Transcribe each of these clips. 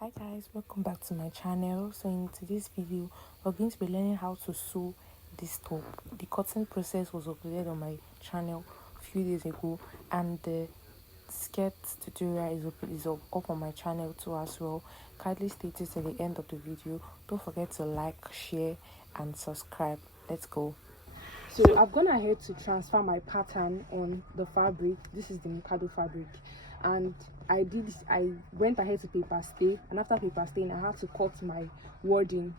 Hi guys, welcome back to my channel. So in today's video we're going to be learning how to sew this top. The cutting process was uploaded on my channel a few days ago, and the skirt tutorial is up on my channel too as well. Kindly stay till the end of the video. Don't forget to like, share and subscribe. Let's go. So I've gone ahead to transfer my pattern on the fabric. This is the Mikado fabric, and I went ahead to paper stay, and after paper staying I had to cut my wording.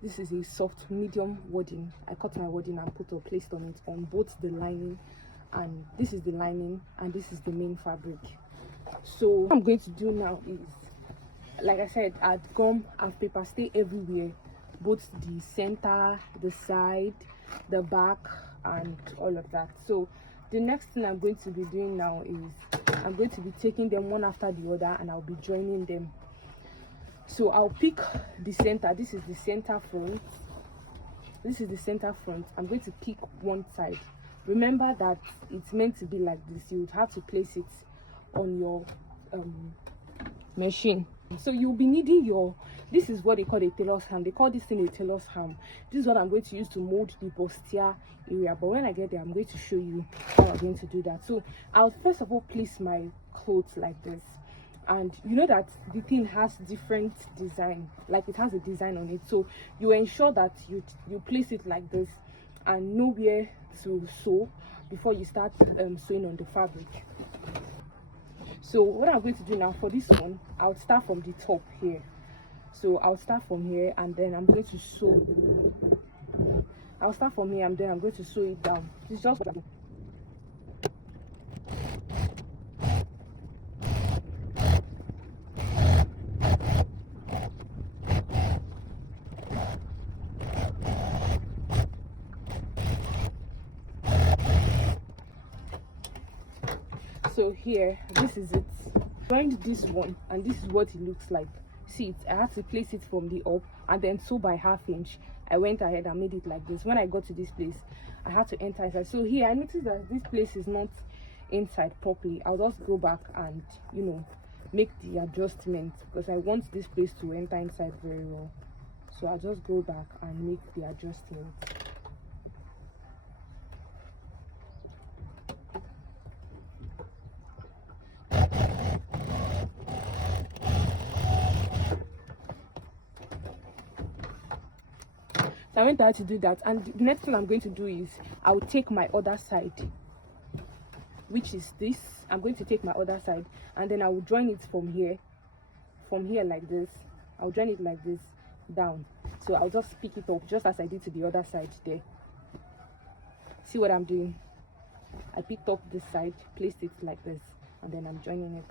This is a soft medium wording. I cut my wording and placed on it on both the lining, and this is the lining and this is the main fabric. So what I'm going to do now is, like I said, I've paper stay everywhere, both the center, the side, the back and all of that. So the next thing I'm going to be doing now is I'm going to be taking them one after the other and I'll be joining them. So I'll pick the center. This is the center front. I'm going to pick one side. Remember that it's meant to be like this. You would have to place it on your machine. So you'll be needing this is what they call a tailor's ham. They call this thing a tailor's ham. This is what I'm going to use to mold the bustier area, but when I get there I'm going to show you how I'm going to do that. So I'll first of all place my clothes like this, and you know that the thing has different design, like it has a design on it, so you ensure that you place it like this and know where to sew before you start sewing on the fabric. So what I'm going to do now for this one, I'll start from the top here. So I'll start from here and then I'm going to sew. I'll start from here and then I'm going to sew it down. It's just so here, this is it. Joined this one and this is what it looks like. See it, I had to place it from the up and then sew by 1/2 inch. I went ahead and made it like this. When I got to this place I had to enter inside. So here I noticed that this place is not inside properly. I'll just go back and make the adjustment because I want this place to enter inside very well. So I'll just go back and make the adjustment. So I went ahead to do that, and the next thing I'm going to do is I'll take my other side, which is this. I'm going to take my other side and then I will join it from here like this. I'll join it like this down. So I'll just pick it up just as I did to the other side there. See what I'm doing? I picked up this side, placed it like this, and then I'm joining it.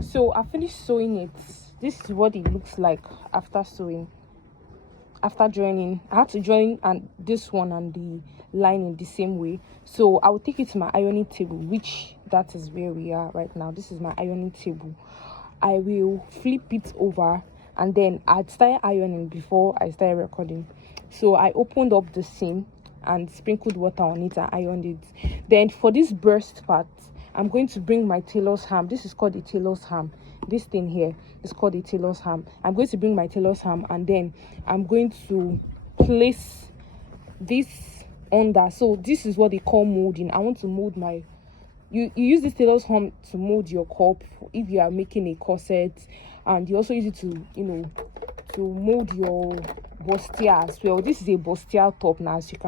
So I finished sewing it. This is what it looks like after sewing. After joining, I had to join and this one and the lining the same way. So I will take it to my ironing table, which that is where we are right now. This is my ironing table. I will flip it over and then I'd started ironing before I started recording. So I opened up the seam and sprinkled water on it and ironed it. Then for this burst part, I'm going to bring my tailor's ham. This is called a tailor's ham. This thing here is called a tailor's ham. I'm going to bring my tailor's ham and then I'm going to place this under. So this is what they call molding. I want to mold my you use this tailor's ham to mold your cup if you are making a corset, and you also use it to to mold your bustier as well. This is a bustier top now, as you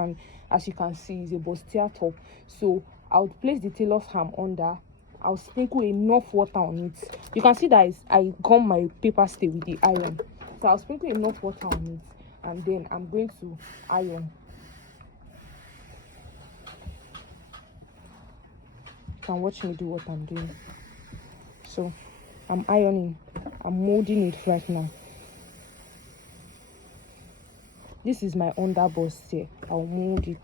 can see, is a bustier top. So I'll place the tailor's ham under. I'll sprinkle enough water on it. You can see that I gum my paper stay with the iron. So I'll sprinkle enough water on it and then I'm going to iron. You can watch me do what I'm doing. So I'm ironing. I'm molding it right now. This is my underbust here. I'll mold it,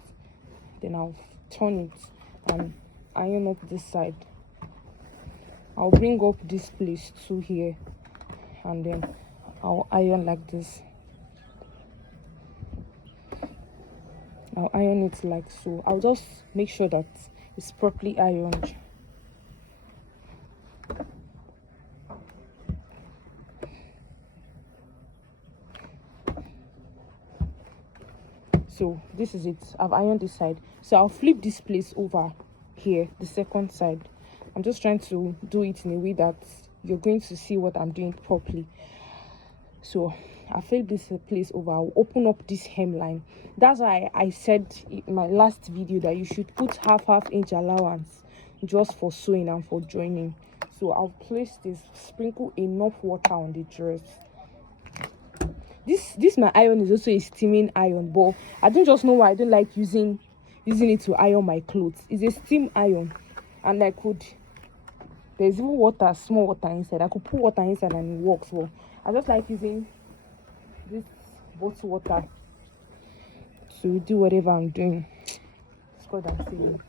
then I'll turn it and iron up this side. I'll bring up this place too here, and then I'll iron like this. I'll iron it like so. I'll just make sure that it's properly ironed. So this is it. I've ironed this side. So I'll flip this place over here, the second side. I'm just trying to do it in a way that you're going to see what I'm doing properly. So I'll flip this place over. I'll open up this hemline. That's why I said in my last video that you should put half inch allowance just for sewing and for joining. So I'll place this, sprinkle enough water on the dress. This my iron is also a steaming iron, but I don't just know why I don't like using it to iron my clothes. It's a steam iron, and there's even water, small water inside. I could put water inside and it works well. I just like using this bottled water to do whatever I'm doing. It's what I'm saying.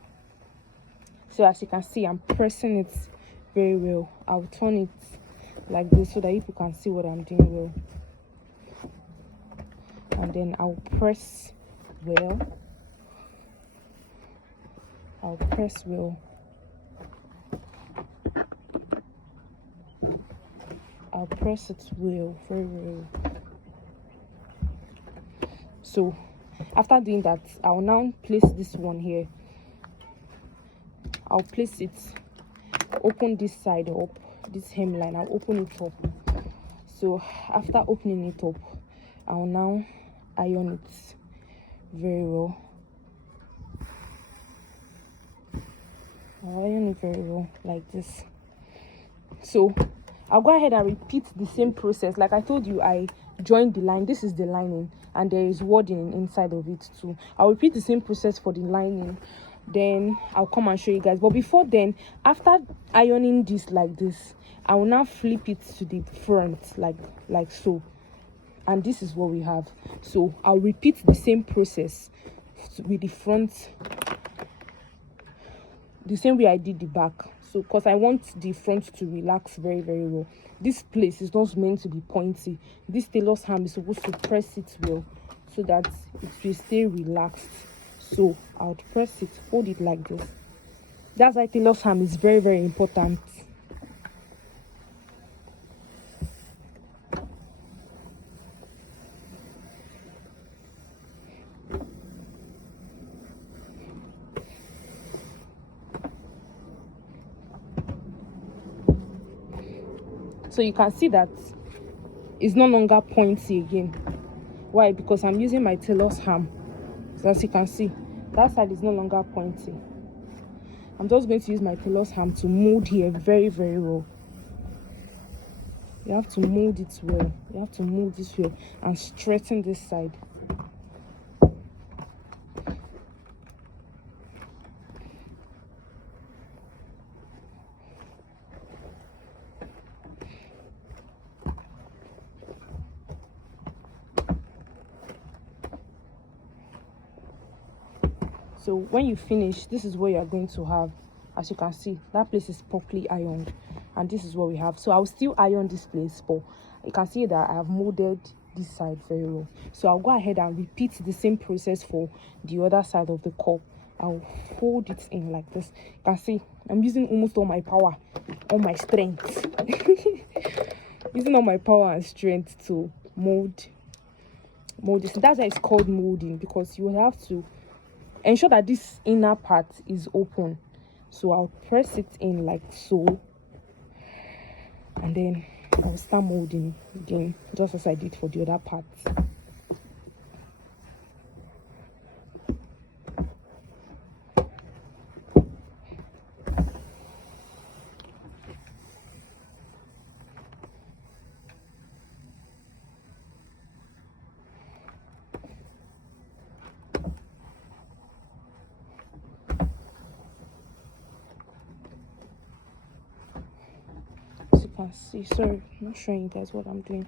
So as you can see, I'm pressing it very well. I'll turn it like this so that people can see what I'm doing well. And then I'll press well. I'll press well. I'll press it well, very well. So after doing that, I'll now place this one here. I'll place it, open this side up, this hemline, I'll open it up. So after opening it up, I'll now iron it very well. I'll iron it very well like this. So I'll go ahead and repeat the same process. Like I told you, I joined the line. This is the lining, and there is wording inside of it too. I'll repeat the same process for the lining, then I'll come and show you guys. But before then, after ironing this like this, I will now flip it to the front like so, and this is what we have. So I'll repeat the same process with the front, the same way I did the back. So because I want the front to relax very well. This place is not meant to be pointy. This tailor's hand is supposed to press it well so that it will stay relaxed. So I would press it, hold it like this. That's why tailor's hand is very important. So you can see that it's no longer pointy again. Why? Because I'm using my tailor's ham. So as you can see, that side is no longer pointy. I'm just going to use my tailor's ham to mold here very well. You have to mold it well. You have to mold this well and straighten this side. So when you finish, this is what you are going to have. As you can see, that place is properly ironed, and this is what we have. So I'll still iron this place, but you can see that I have molded this side very well. So I'll go ahead and repeat the same process for the other side of the cup. I'll fold it in like this. You can see I'm using almost all my power, all my strength. Using all my power and strength to mold this. That's why it's called molding, because you have to ensure that this inner part is open. So I'll press it in like so, and then I'll start molding again, just as I did for the other part. Can see, sorry, I'm not showing you guys what I'm doing.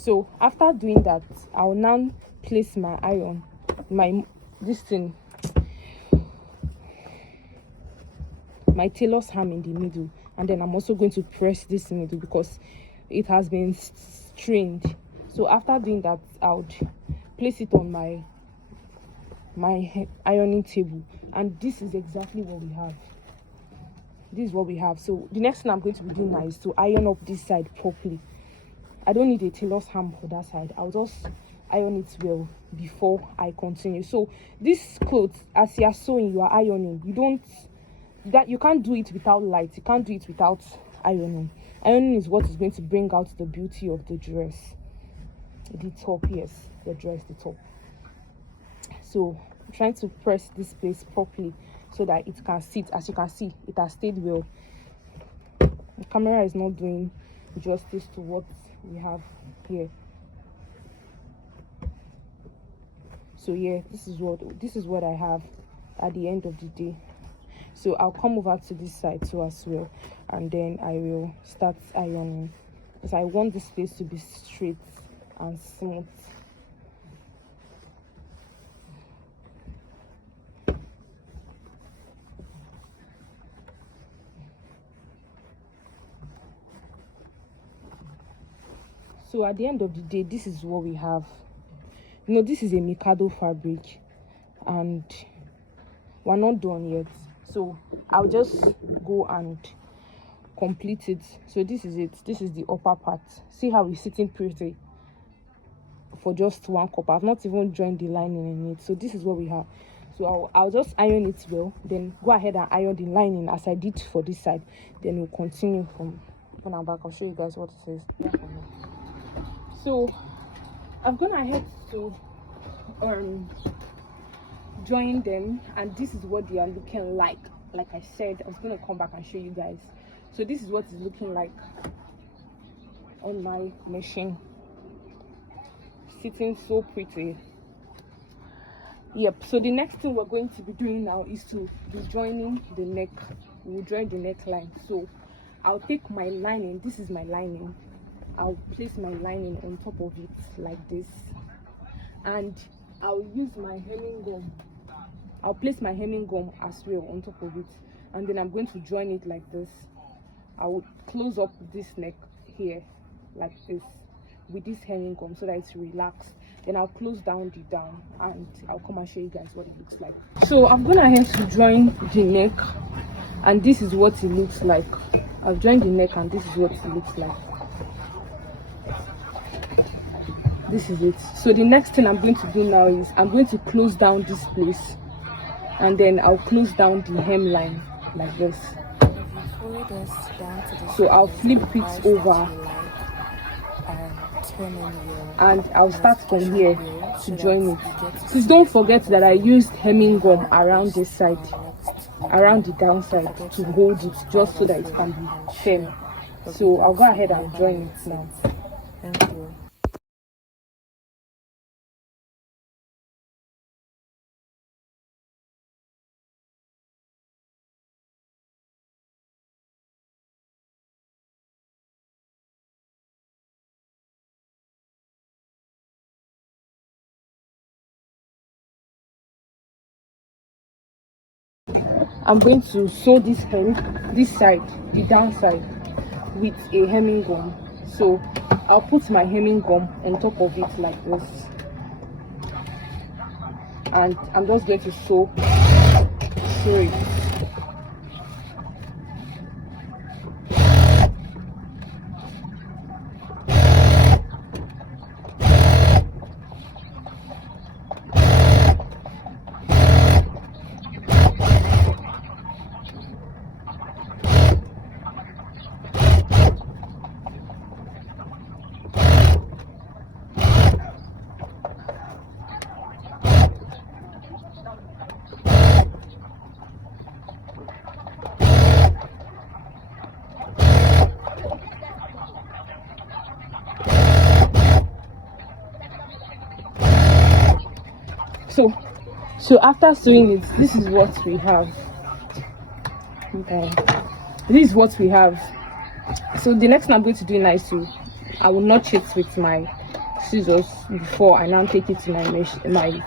So after doing that, I'll now place my iron, my tailor's ham in the middle, and then I'm also going to press this middle because it has been strained. So after doing that, I would place it on my ironing table, and this is exactly what we have. This is what we have. So the next thing I'm going to be doing now is to iron up this side properly. I don't need a tailor's ham for that side. I'll just iron it well before I continue. So this clothes, as you are sewing, you are ironing. You can't do it without light. You can't do it without ironing. Ironing is what is going to bring out the beauty of the dress. The top, yes, the dress, the top. So I'm trying to press this place properly so that it can sit. As you can see, it has stayed well. The camera is not doing justice to what we have here. So yeah, this is what I have at the end of the day. So I'll come over to this side too as well, and then I will start ironing because I want this place to be straight and smooth. So at the end of the day, this is what we have. This is a Mikado fabric, and we're not done yet. So I'll just go and complete it. So this is it. This is the upper part. See how it's sitting pretty for just one cup. I've not even joined the lining in it. So this is what we have. So I'll just iron it well, then go ahead and iron the lining as I did for this side. Then we'll continue from when I'm back. I'll show you guys what it is. So I've gone ahead to join them, and this is what they are looking like. Like I said, I was going to come back and show you guys. So this is what it's looking like on my machine. Sitting so pretty. Yep. So the next thing we're going to be doing now is to be joining the neck. We'll join the neckline. So I'll take my lining. This is my lining. I'll place my lining on top of it like this, and I'll use my hemming gum. I'll place my hemming gum as well on top of it, and then I'm going to join it like this. I will close up this neck here like this with this hemming gum so that it's relaxed. Then I'll close down the down, and I'll come and show you guys what it looks like. So I'm gonna ahead to join the neck, and this is what it looks like. I've joined the neck, and this is what it looks like. This is it. So the next thing I'm going to do now is I'm going to close down this place, and then I'll close down the hemline like this. So I'll flip it over, and I'll start from here to join it. Please don't forget that I used hemming gum around this side, around the downside, to hold it just so that it can be firm. So I'll go ahead and join it now. Thank you. I'm going to sew this hem, this side, the downside, with a hemming gum. So I'll put my hemming gum on top of it like this, and I'm just going to sew through it. So after sewing it, this is what we have. This is what we have. So the next thing I'm going to do now is I will notch it with my scissors before I now take it to my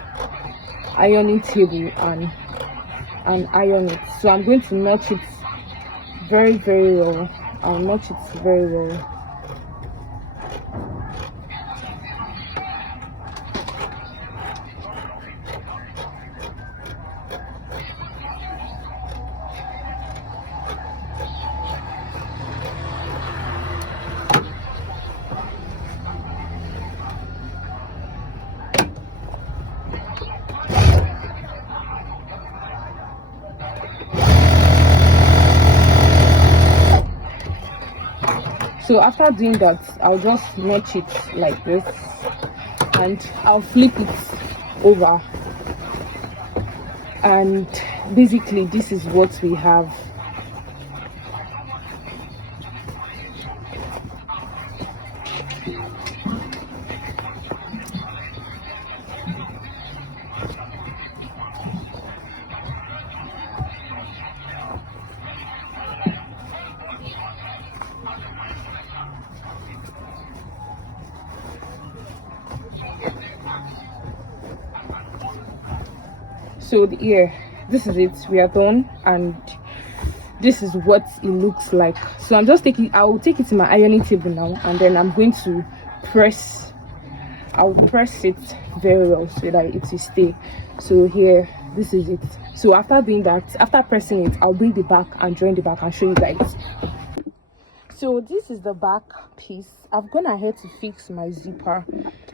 ironing table and iron it. So I'm going to notch it very well. I'll notch it very well. So after doing that, I'll just notch it like this and I'll flip it over, and basically this is what we have. So here, this is it, we are done, and this is what it looks like. So I'm just taking, I will take it to my ironing table now, and then I'm going to I'll press it very well so that it will stay. So here, this is it. So after doing that, after pressing it, I'll bring the back and join the back and show you guys. So this is the back piece. I've gone ahead to fix my zipper.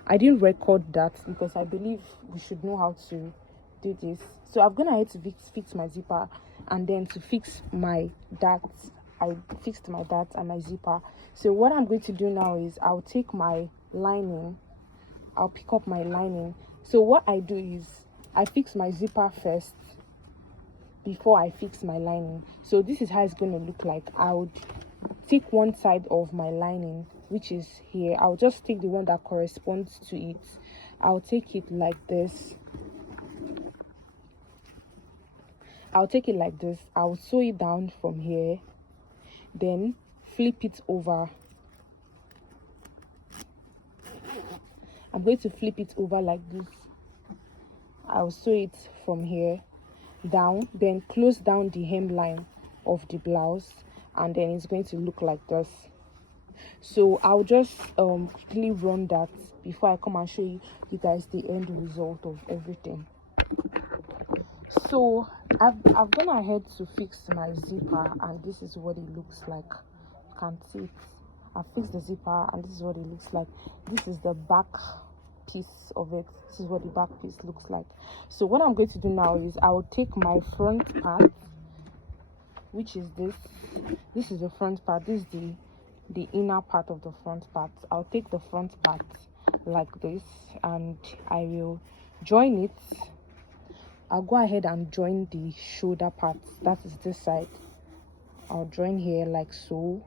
I didn't record that because I believe we should know how to do this. So I've gone ahead to fix my zipper, and then to fix my dart, I fixed my dart and my zipper. So what I'm going to do now is I'll take my lining, I'll pick up my lining. So what I do is I fix my zipper first before I fix my lining. So this is how it's going to look like. I would take one side of my lining, which is here. I'll just take the one that corresponds to it. I'll take it like this. I'll take it like this. I'll sew it down from here, then flip it over. I'm going to flip it over like this. I'll sew it from here down, then close down the hemline of the blouse, and then it's going to look like this. So I'll just quickly run that before I come and show you guys the end result of everything. So I've gone ahead to fix my zipper, and this is what it looks like. You can see it. I fixed the zipper, and this is what it looks like. This is the back piece of it. This is what the back piece looks like. So what I'm going to do now is I will take my front part, which is this is the front part, this is the inner part of the front part. I'll take the front part like this, and I will join it. I'll go ahead and join the shoulder part, that is this side. I'll join here like so,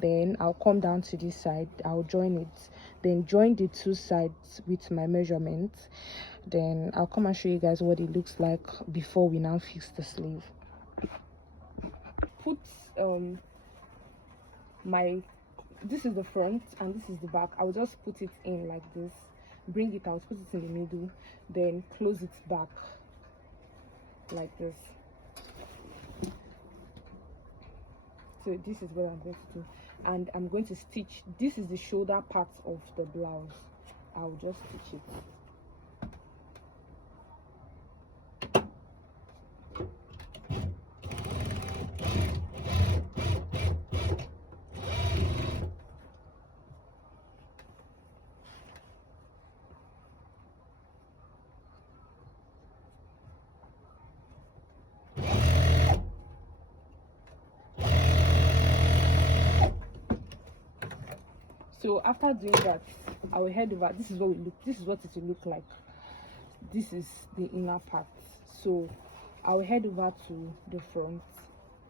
then I'll come down to this side, I'll join it, then join the two sides with my measurement. Then I'll come and show you guys what it looks like before we now fix the sleeve. Put this is the front and this is the back. I'll just put it in like this, bring it out, put it in the middle, then close it back like this. So this is what I'm going to do, and I'm going to stitch. This is the shoulder part of the blouse. I'll just stitch it. So after doing that, I will head over. This is what it will look like. This is the inner part. So I will head over to the front,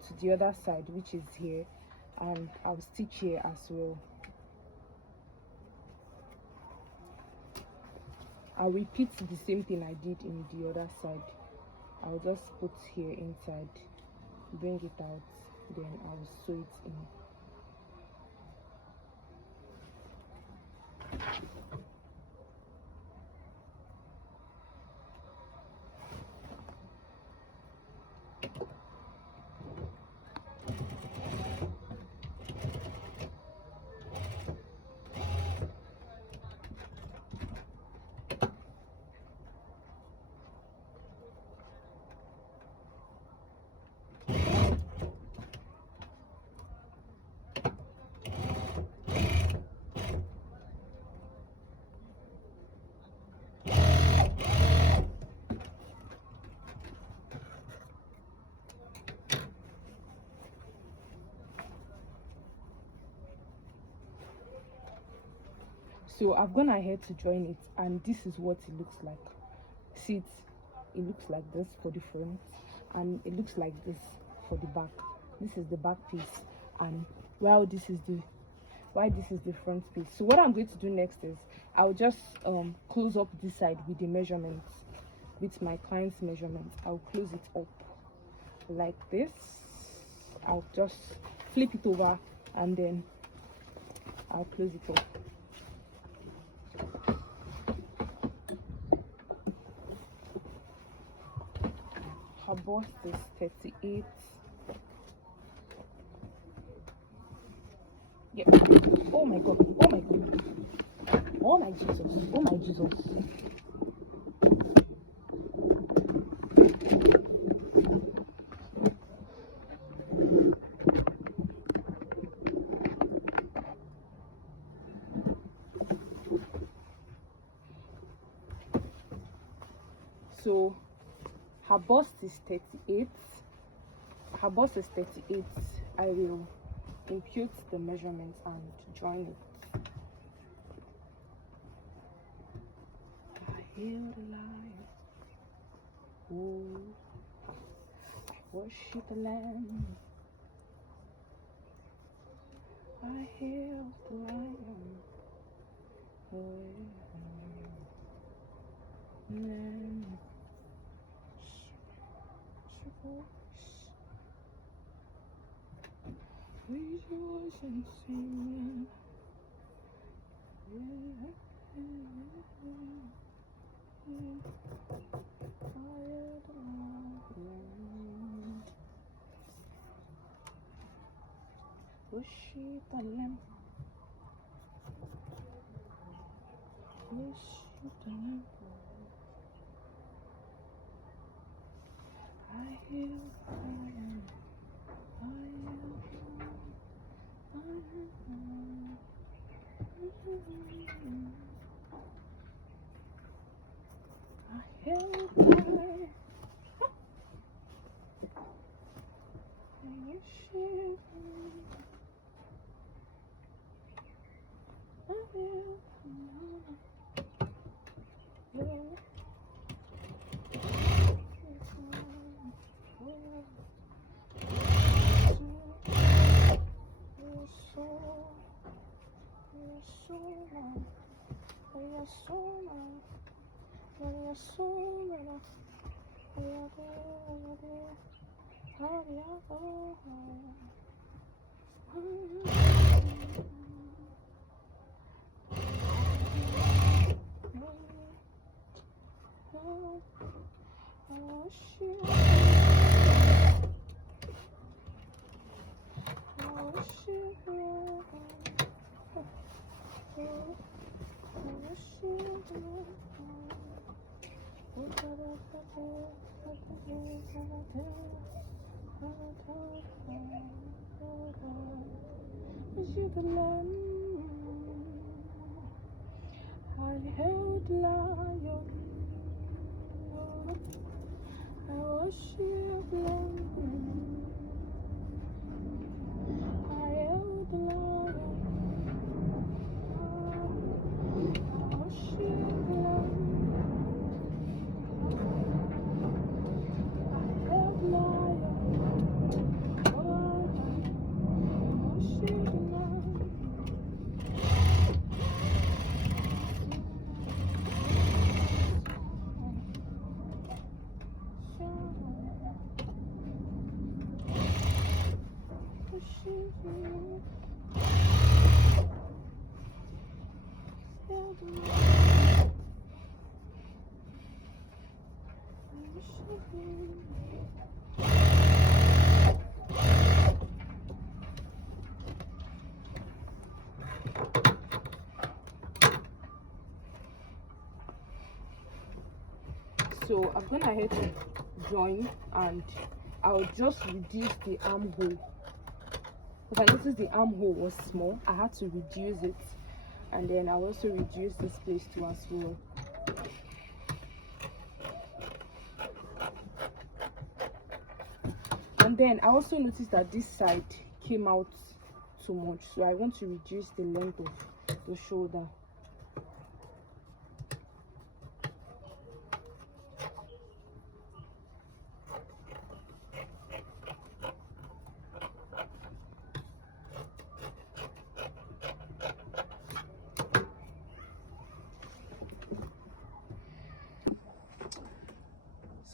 to the other side, which is here, and I'll stitch here as well. I'll repeat the same thing I did in the other side. I'll just put here inside, bring it out, then I'll sew it in. So I've gone ahead to join it, and this is what it looks like. See it looks like this for the front, and it looks like this for the back. This is the back piece, and this is the front piece. So what I'm going to do next is I'll just close up this side with the measurements, with my client's measurements. I'll close it up like this. I'll just flip it over and then I'll close it up. Her bust is 38. Yep. Oh my god. Oh my god. Oh my Jesus. Oh my Jesus. So her bust is 38. Her bust is 38. I will impute the measurements and join it. I hail the lion. Oh, I worship the Lamb. I hail the lion. Oh, Lamb. Rejoice and sing. Worship the Lamb. Worship the Lamb. I hear fire. I held by and shivering. I will worship the Lamb. I held lion. I worship the Lamb. I held lion. I worship the Lamb. I held lion. So I've gone ahead to join, and I'll just reduce the armhole. If I noticed the armhole was small, I had to reduce it, and then I'll also reduce this place too as well. And then I also noticed that this side came out too much, so I want to reduce the length of the shoulder.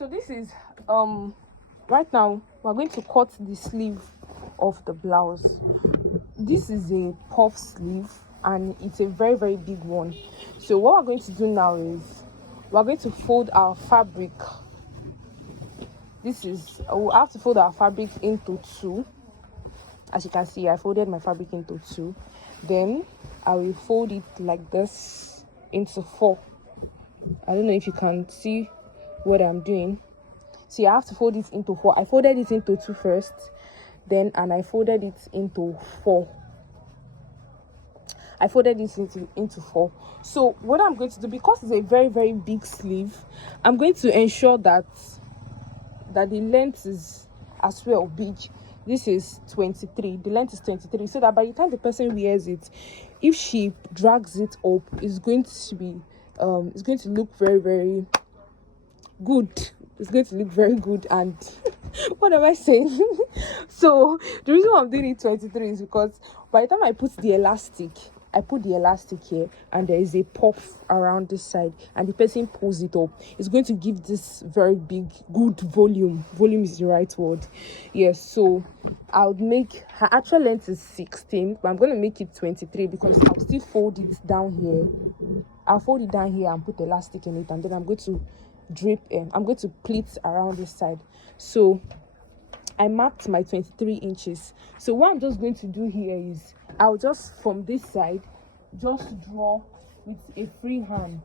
So this is right now we're going to cut the sleeve of the blouse. This is a puff sleeve and it's a very, very big one. So what we're going to do now is we're going to fold our fabric. We'll have to fold our fabric into two. As you can see, I folded my fabric into two. Then I will fold it like this into four. I don't know if you can see what I'm doing. See, I have to fold it into four. I folded it into two first, then and I folded it into four. I folded this into four. So what I'm going to do, because it's a very, very big sleeve, I'm going to ensure that the length is as well big. This is 23, the length is 23, so that by the time the person wears it, if she drags it up, it's going to look very, very good. It's going to look very good. And what am I saying? So the reason why I'm doing it 23 is because by the time I put the elastic here, and there is a puff around this side, and the person pulls it up, it's going to give this very big, good volume. Volume is the right word. Yes. So I'll make her actual length is 16, but I'm going to make it 23 because I'll still fold it down here. I'll fold it down here and put elastic in it, and then I'm going to I'm going to pleat around this side. So I marked my 23 inches. So what I'm just going to do here is I'll just, from this side, just draw with a free hand.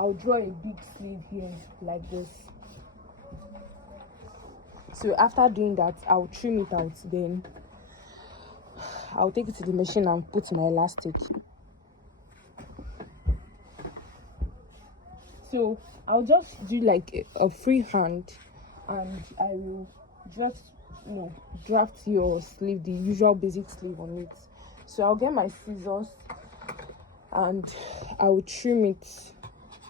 I'll draw a big sleeve here like this. So after doing that, I'll trim it out. Then I'll take it to the machine and put my elastic. So I'll just do like a free hand, and I will just draft your sleeve, the usual basic sleeve on it. So I'll get my scissors and I will trim it.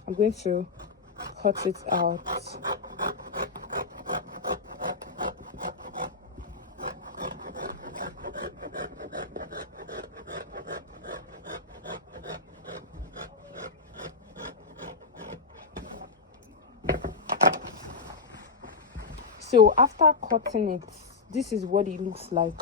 I'm going to cut it out. So after cutting it, this is what it looks like.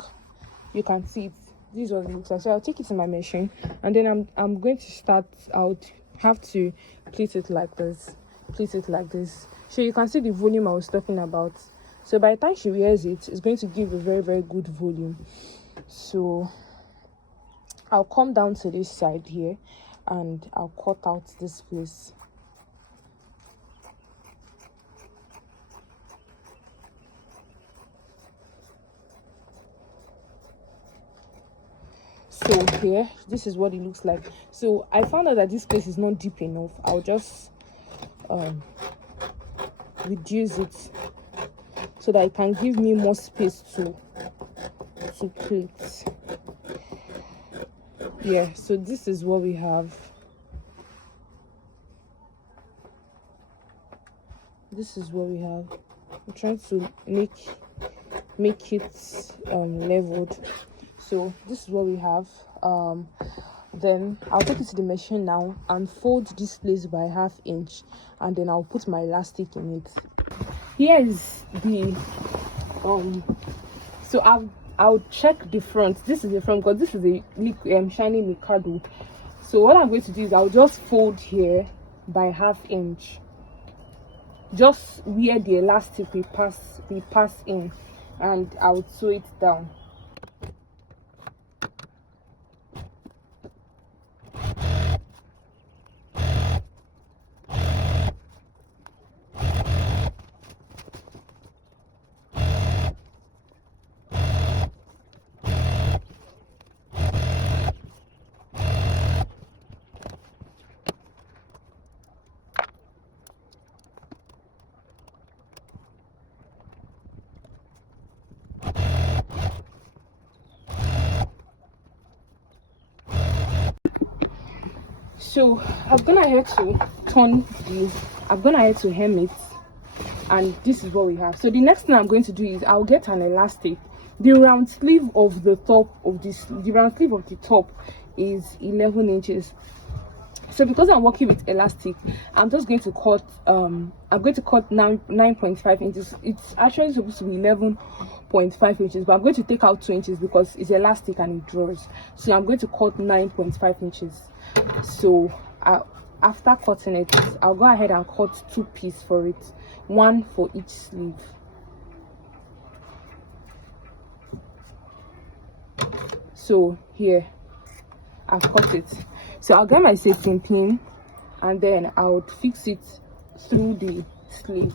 You can see it. This is what it looks like. So I'll take it to my machine, and then I'm going to start. I'll have to pleat it like this. Pleat it like this. So you can see the volume I was talking about. So by the time she wears it, it's going to give a very, very good volume. So I'll come down to this side here, and I'll cut out this place. So here, this is what it looks like. So I found out that this place is not deep enough. I'll just reduce it so that it can give me more space to plait. Yeah, so this is what we have. This is what we have. I'm trying to make it leveled. So this is what we have. Then I'll take it to the machine now and fold this place by 1/2 inch, and then I'll put my elastic in it. Here is the so I'll check the front. This is the front because this is a shiny Mikado. So what I'm going to do is I'll just fold here by 1/2 inch, just where the elastic we pass in, and I'll sew it down. So I've gone ahead to hem it, and this is what we have. So the next thing I'm going to do is I'll get an elastic. The round sleeve of the top is 11 inches. So because I'm working with elastic, I'm just going to cut I'm going to cut 9.5 inches. It's actually supposed to be 11.5 inches, but I'm going to take out 2 inches because it's elastic and it draws. So I'm going to cut 9.5 inches. So after cutting it, I'll go ahead and cut 2 pieces for it, one for each sleeve. So here I've cut it. So I'll get my safety pin and then I would fix it through the sleeve.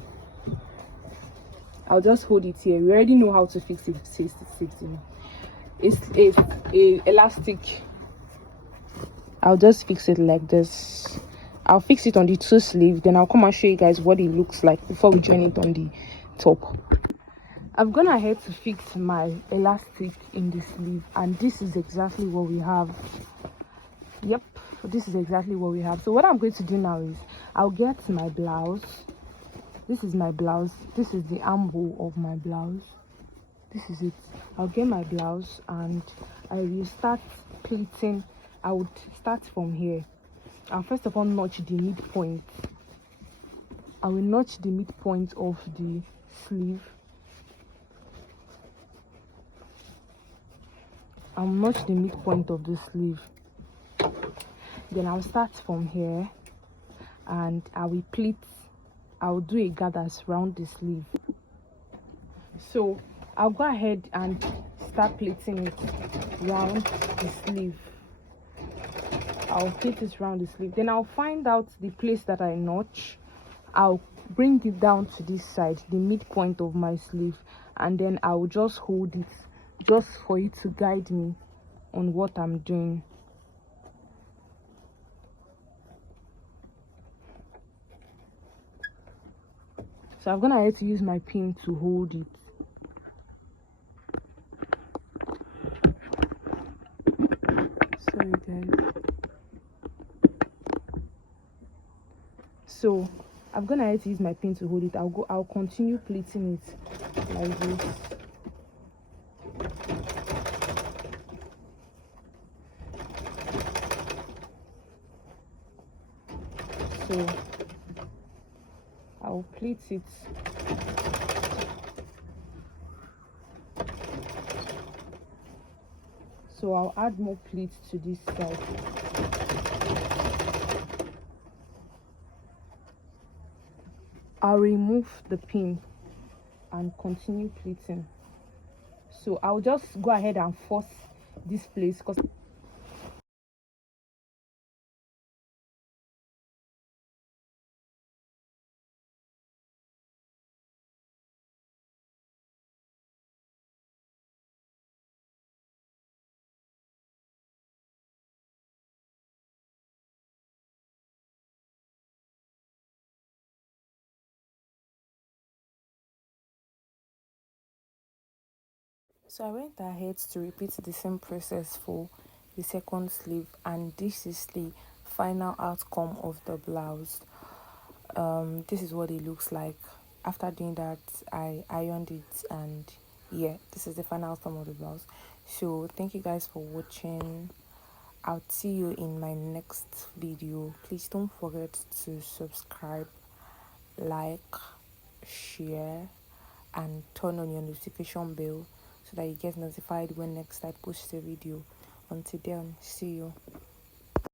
I'll just hold it here. We already know how to fix it. It's a elastic. I'll just fix it like this. I'll fix it on the 2 sleeve, then I'll come and show you guys what it looks like before we join it on the top. I've gone ahead to fix my elastic in the sleeve, and this is exactly what we have. Yep, this is exactly what we have. So what I'm going to do now is I'll get my blouse. This is my blouse. This is the armhole of my blouse. This is it. I'll get my blouse and I will start pleating. I would start from here. I'll first of all notch the midpoint. I will notch the midpoint of the sleeve. I'll notch the midpoint of the sleeve. Then I'll start from here and I will pleat. I'll do a gathers round the sleeve. So I'll go ahead and start pleating it round the sleeve. I'll pleat it round the sleeve. Then I'll find out the place that I notch. I'll bring it down to this side, the midpoint of my sleeve, and then I'll just hold it just for it to guide me on what I'm doing. So I'm gonna have to use my pin to hold it. Sorry guys. So I'm gonna have to use my pin to hold it. I'll continue pleating it like this. So I'll pleat it. So I'll add more pleats to this side. I'll remove the pin and continue pleating. So I'll just go ahead and force this place because So I went ahead to repeat the same process for the second sleeve, and this is the final outcome of the blouse. This is what it looks like. After doing that, I ironed it, and yeah, this is the final outcome of the blouse. So thank you guys for watching. I'll see you in my next video. Please don't forget to subscribe, like, share, and turn on your notification bell so that you get notified when next I post a video. Until then, see you.